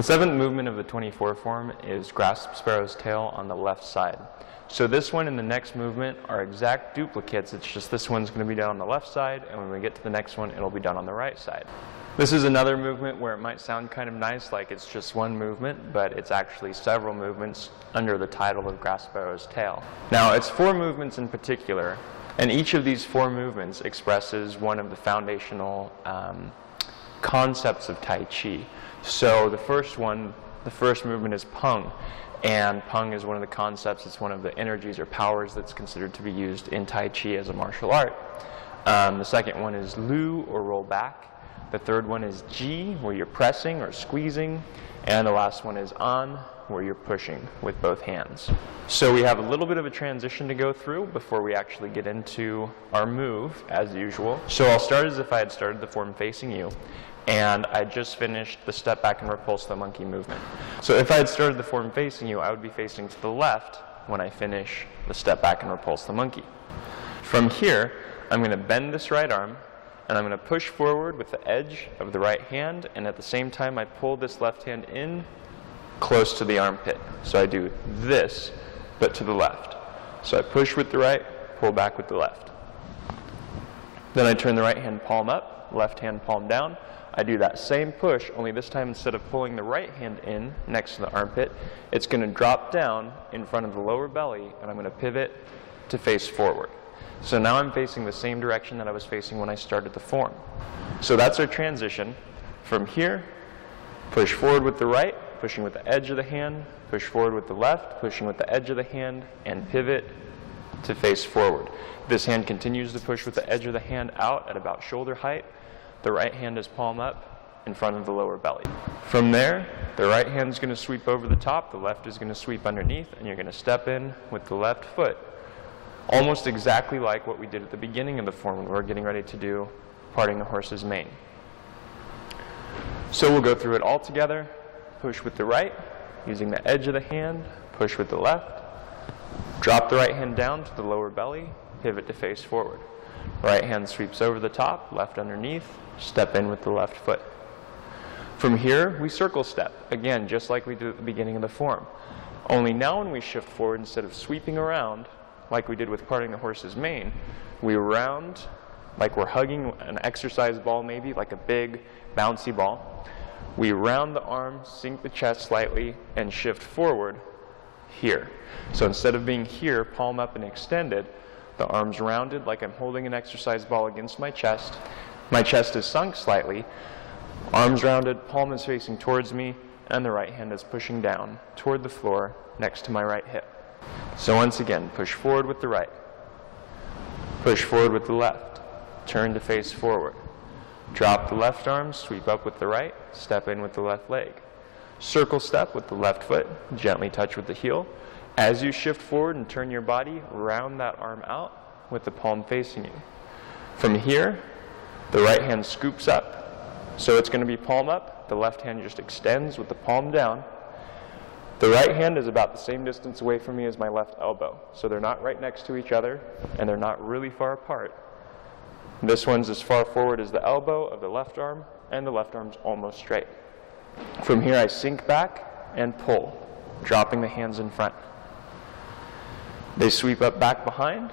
The seventh movement of the 24 form is grasp Sparrow's tail on the left side. So this one and the next movement are exact duplicates. It's just this one's going to be done on the left side, and when we get to the next one, it'll be done on the right side. This is another movement where it might sound kind of nice, like it's just one movement, but it's actually several movements under the title of grasp Sparrow's tail. Now, it's 4 movements in particular, and each of these 4 movements expresses one of the foundational concepts of Tai Chi. So the first movement is Peng, and Peng is one of the concepts, it's one of the energies or powers that's considered to be used in Tai Chi as a martial art. The second one is Lu, or roll back. The third one is Ji, where you're pressing or squeezing. And the last one is An, where you're pushing with both hands. So we have a little bit of a transition to go through before we actually get into our move, as usual. So I'll start as if I had started the form facing you, and I just finished the step back and repulse the monkey movement. So if I had started the form facing you, I would be facing to the left when I finish the step back and repulse the monkey. From here, I'm going to bend this right arm, and I'm going to push forward with the edge of the right hand, and at the same time I pull this left hand in close to the armpit. So I do this, but to the left. So I push with the right, pull back with the left. Then I turn the right hand palm up, left hand palm down. I do that same push, only this time instead of pulling the right hand in next to the armpit, it's going to drop down in front of the lower belly, and I'm going to pivot to face forward. So now I'm facing the same direction that I was facing when I started the form. So that's our transition. From here, push forward with the right, pushing with the edge of the hand, push forward with the left, pushing with the edge of the hand, and pivot to face forward. This hand continues to push with the edge of the hand out at about shoulder height. The right hand is palm up in front of the lower belly. From there, the right hand is going to sweep over the top, the left is going to sweep underneath, and you're going to step in with the left foot. Almost exactly like what we did at the beginning of the form when we were getting ready to do parting the horse's mane. So we'll go through it all together. Push with the right, using the edge of the hand, push with the left, drop the right hand down to the lower belly, pivot to face forward. Right hand sweeps over the top, left underneath, step in with the left foot. From here, we circle step, again, just like we did at the beginning of the form. Only now when we shift forward, instead of sweeping around, like we did with parting the horse's mane, we round like we're hugging an exercise ball, maybe like a big bouncy ball. We round the arm, sink the chest slightly, and shift forward here. So instead of being here, palm up and extended, the arm's rounded like I'm holding an exercise ball against my chest. My chest is sunk slightly, arms rounded, palm is facing towards me, and the right hand is pushing down toward the floor next to my right hip. So once again, push forward with the right, push forward with the left, turn to face forward, drop the left arm, sweep up with the right, step in with the left leg. Circle step with the left foot, gently touch with the heel. As you shift forward and turn your body, round that arm out with the palm facing you. From here, the right hand scoops up, so it's going to be palm up, the left hand just extends with the palm down. The right hand is about the same distance away from me as my left elbow, so they're not right next to each other, and they're not really far apart. This one's as far forward as the elbow of the left arm, and the left arm's almost straight. From here, I sink back and pull, dropping the hands in front. They sweep up back behind.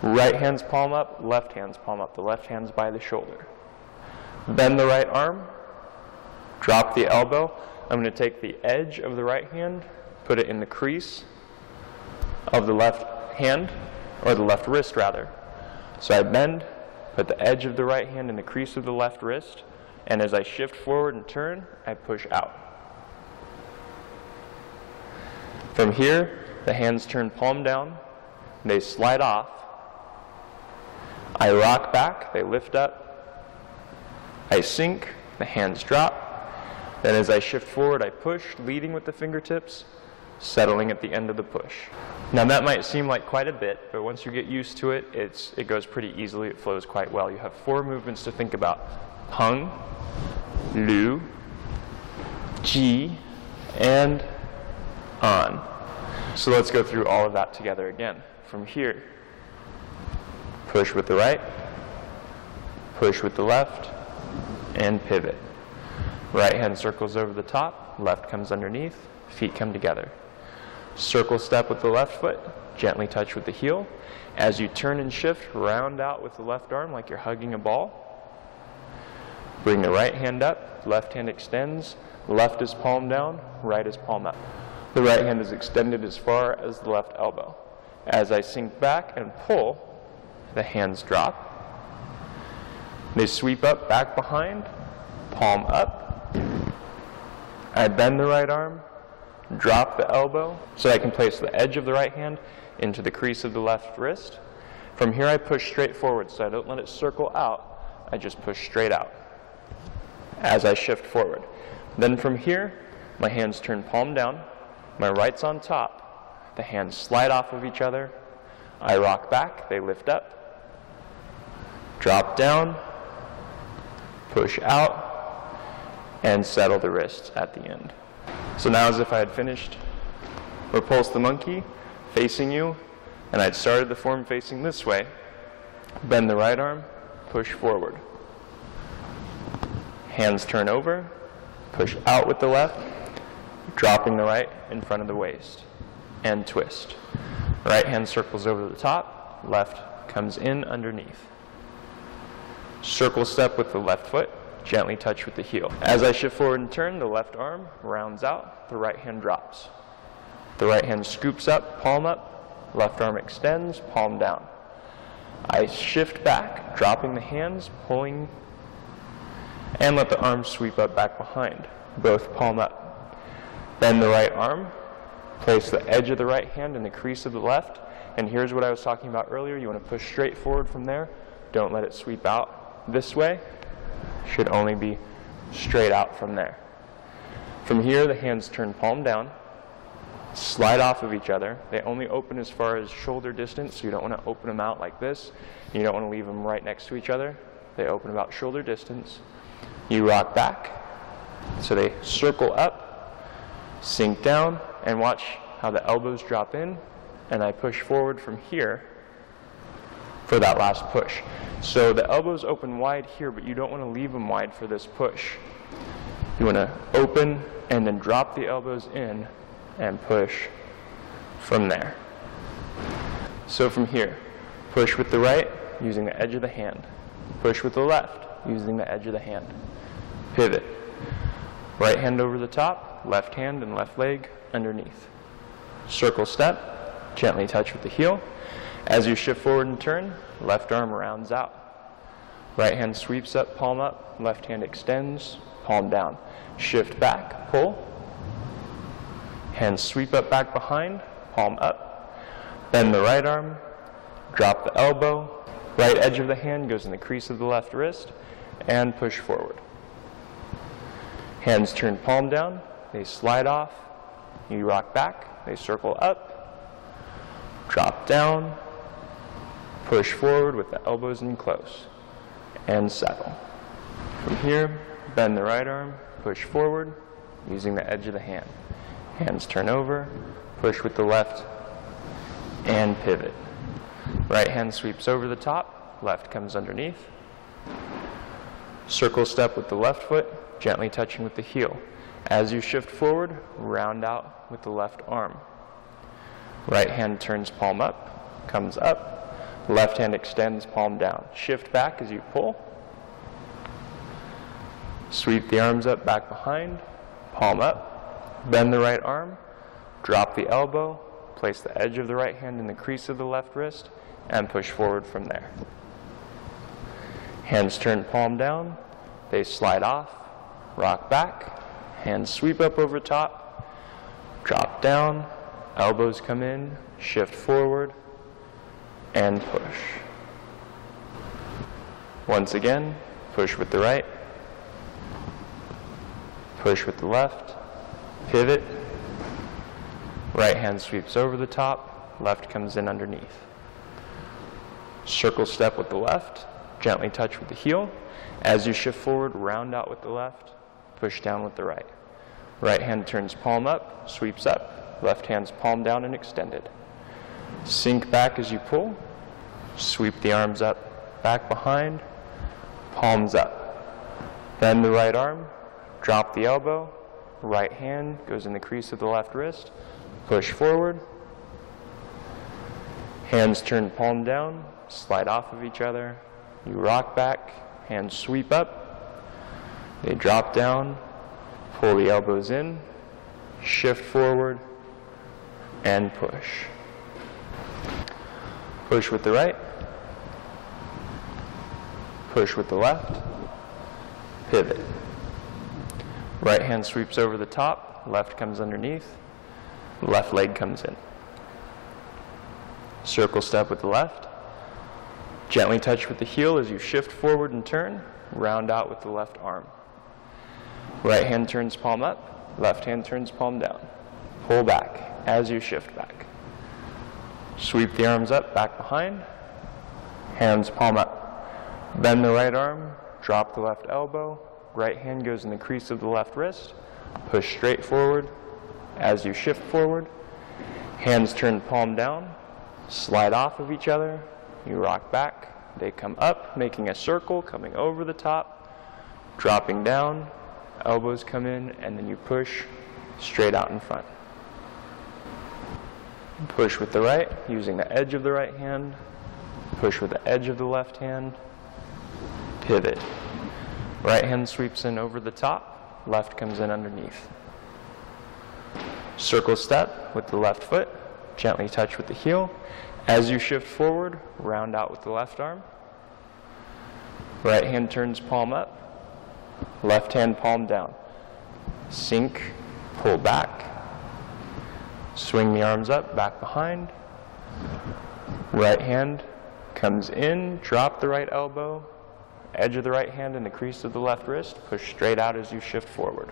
Right hand's palm up, left hand's palm up. The left hand's by the shoulder. Bend the right arm, drop the elbow. I'm going to take the edge of the right hand, put it in the crease of the left hand, or the left wrist rather. So I bend, put the edge of the right hand in the crease of the left wrist, and as I shift forward and turn, I push out. From here, the hands turn palm down, they slide off. I rock back, they lift up. I sink, the hands drop. Then as I shift forward, I push, leading with the fingertips, settling at the end of the push. Now that might seem like quite a bit, but once you get used to it, it goes pretty easily, it flows quite well. You have 4 movements to think about: Peng, Lu, Ji, and An. So let's go through all of that together again. From here, push with the right, push with the left, and pivot. Right hand circles over the top, left comes underneath, feet come together. Circle step with the left foot, gently touch with the heel. As you turn and shift, round out with the left arm like you're hugging a ball. Bring the right hand up, left hand extends, left is palm down, right is palm up. The right hand is extended as far as the left elbow. As I sink back and pull, the hands drop. They sweep up, back behind, palm up. I bend the right arm, drop the elbow, so I can place the edge of the right hand into the crease of the left wrist. From here I push straight forward, so I don't let it circle out, I just push straight out as I shift forward. Then from here, my hands turn palm down, my right's on top, the hands slide off of each other, I rock back, they lift up, drop down, push out, and settle the wrists at the end. So now as if I had finished, repulse the monkey, facing you, and I'd started the form facing this way, bend the right arm, push forward. Hands turn over, push out with the left, dropping the right in front of the waist, and twist. Right hand circles over the top, left comes in underneath. Circle step with the left foot, gently touch with the heel. As I shift forward and turn, the left arm rounds out, the right hand drops. The right hand scoops up, palm up, left arm extends, palm down. I shift back, dropping the hands, pulling, and let the arms sweep up back behind, both palm up. Bend the right arm, place the edge of the right hand in the crease of the left, and here's what I was talking about earlier. You want to push straight forward from there. Don't let it sweep out this way. Should only be straight out from there. From here, the hands turn palm down, slide off of each other. They only open as far as shoulder distance, so you don't want to open them out like this. You don't want to leave them right next to each other. They open about shoulder distance. You rock back, so they circle up, sink down, and watch how the elbows drop in, and I push forward from here for that last push. So the elbows open wide here, but you don't want to leave them wide for this push. You want to open and then drop the elbows in and push from there. So from here, push with the right using the edge of the hand. Push with the left using the edge of the hand. Pivot. Right hand over the top, left hand and left leg underneath. Circle step, gently touch with the heel. As you shift forward and turn, left arm rounds out. Right hand sweeps up, palm up, left hand extends, palm down. Shift back, pull. Hands sweep up back behind, palm up. Bend the right arm, drop the elbow. Right edge of the hand goes in the crease of the left wrist, and push forward. Hands turn palm down, they slide off. You rock back, they circle up, drop down, push forward with the elbows in close, and settle. From here, bend the right arm, push forward using the edge of the hand. Hands turn over, push with the left, and pivot. Right hand sweeps over the top, left comes underneath. Circle step with the left foot, gently touching with the heel. As you shift forward, round out with the left arm. Right hand turns palm up, comes up. Left hand extends palm down. Shift back as you pull. Sweep the arms up, back behind, palm up. Bend the right arm, drop the elbow, place the edge of the right hand in the crease of the left wrist, and push forward from there. Hands turn palm down, they slide off, rock back, hands sweep up over top, drop down, elbows come in, shift forward, and push. Once again, push with the right, push with the left, pivot, right hand sweeps over the top, left comes in underneath. Circle step with the left, gently touch with the heel. As you shift forward, round out with the left, push down with the right. Right hand turns palm up, sweeps up, left hand's palm down and extended. Sink back as you pull, sweep the arms up, back behind, palms up. Bend the right arm, Drop the elbow, right hand goes in the crease of the left wrist, push forward, hands turn palm down, slide off of each other, you rock back, hands sweep up, they drop down, pull the elbows in, shift forward, and push. Push with the right, push with the left, pivot. Right hand sweeps over the top, left comes underneath, left leg comes in. Circle step with the left, gently touch with the heel as you shift forward and turn, round out with the left arm. Right hand turns palm up, left hand turns palm down. Pull back as you shift back. Sweep the arms up, back behind, hands palm up. Bend the right arm, drop the left elbow, right hand goes in the crease of the left wrist, push straight forward as you shift forward, hands turn palm down, slide off of each other, you rock back, they come up, making a circle, coming over the top, dropping down, elbows come in, and then you push straight out in front. Push with the right, using the edge of the right hand, push with the edge of the left hand, pivot. Right hand sweeps in over the top, left comes in underneath. Circle step with the left foot, gently touch with the heel. As you shift forward, round out with the left arm. Right hand turns palm up, left hand palm down. Sink, pull back. Swing the arms up, back behind. Right hand comes in, drop the right elbow, edge of the right hand in the crease of the left wrist, push straight out as you shift forward.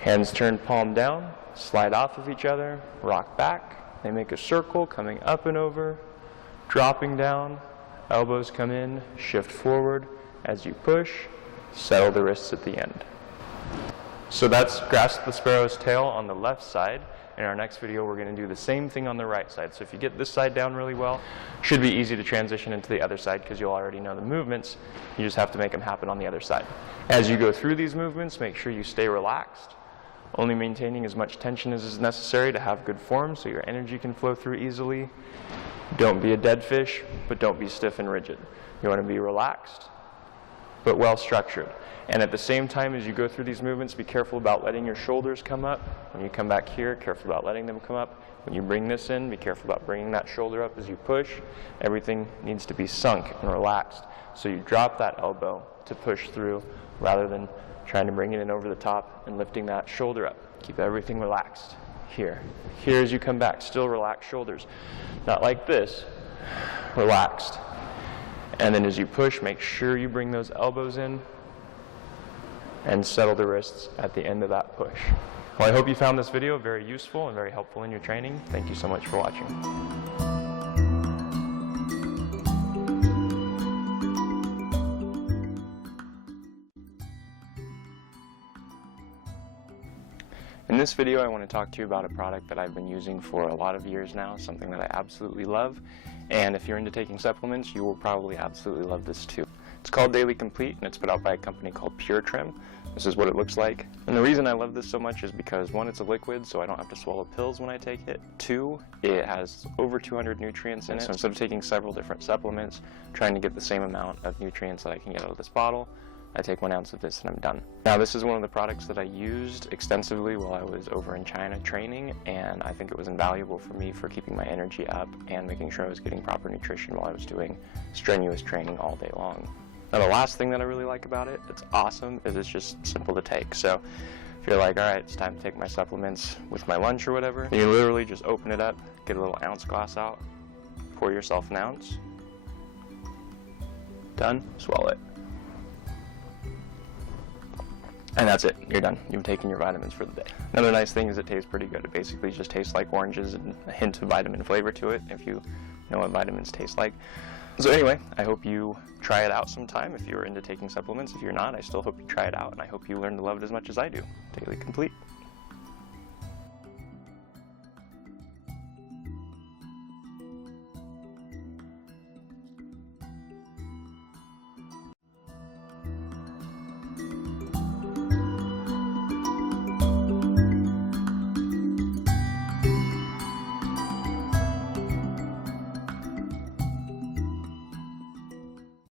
Hands turn palm down, slide off of each other, rock back. They make a circle, coming up and over, dropping down, elbows come in, shift forward as you push, settle the wrists at the end. So that's grasp the sparrow's tail on the left side. In our next video, we're going to do the same thing on the right side. So if you get this side down really well, it should be easy to transition into the other side because you'll already know the movements. You just have to make them happen on the other side. As you go through these movements, make sure you stay relaxed, only maintaining as much tension as is necessary to have good form so your energy can flow through easily. Don't be a dead fish, but don't be stiff and rigid. You want to be relaxed, but well structured. And at the same time as you go through these movements, be careful about letting your shoulders come up. When you come back here, careful about letting them come up. When you bring this in, be careful about bringing that shoulder up as you push. Everything needs to be sunk and relaxed. So you drop that elbow to push through rather than trying to bring it in over the top and lifting that shoulder up. Keep everything relaxed. Here. Here as you come back, still relax shoulders. Not like this, relaxed. And then as you push, make sure you bring those elbows in and settle the wrists at the end of that push. Well, I hope you found this video very useful and very helpful in your training. Thank you so much for watching. In this video, I want to talk to you about a product that I've been using for a lot of years now, something that I absolutely love. And if you're into taking supplements, you will probably absolutely love this too. It's called Daily Complete, and it's put out by a company called Pure Trim. This is what it looks like. And the reason I love this so much is because, one, it's a liquid, so I don't have to swallow pills when I take it. Two, it has over 200 nutrients in it, so instead of taking several different supplements, trying to get the same amount of nutrients that I can get out of this bottle, I take 1 ounce of this and I'm done. Now, this is one of the products that I used extensively while I was over in China training, and I think it was invaluable for me for keeping my energy up and making sure I was getting proper nutrition while I was doing strenuous training all day long. Now, the last thing that I really like about it, it's awesome, is it's just simple to take. So if you're like, all right, it's time to take my supplements with my lunch or whatever, you literally just open it up, get a little ounce glass out, pour yourself an ounce, done, swallow it. And that's it, you're done. You've taken your vitamins for the day. Another nice thing is it tastes pretty good. It basically just tastes like oranges and a hint of vitamin flavor to it, if you know what vitamins taste like. So anyway, I hope you try it out sometime if you're into taking supplements. If you're not, I still hope you try it out, and I hope you learn to love it as much as I do. Daily Complete.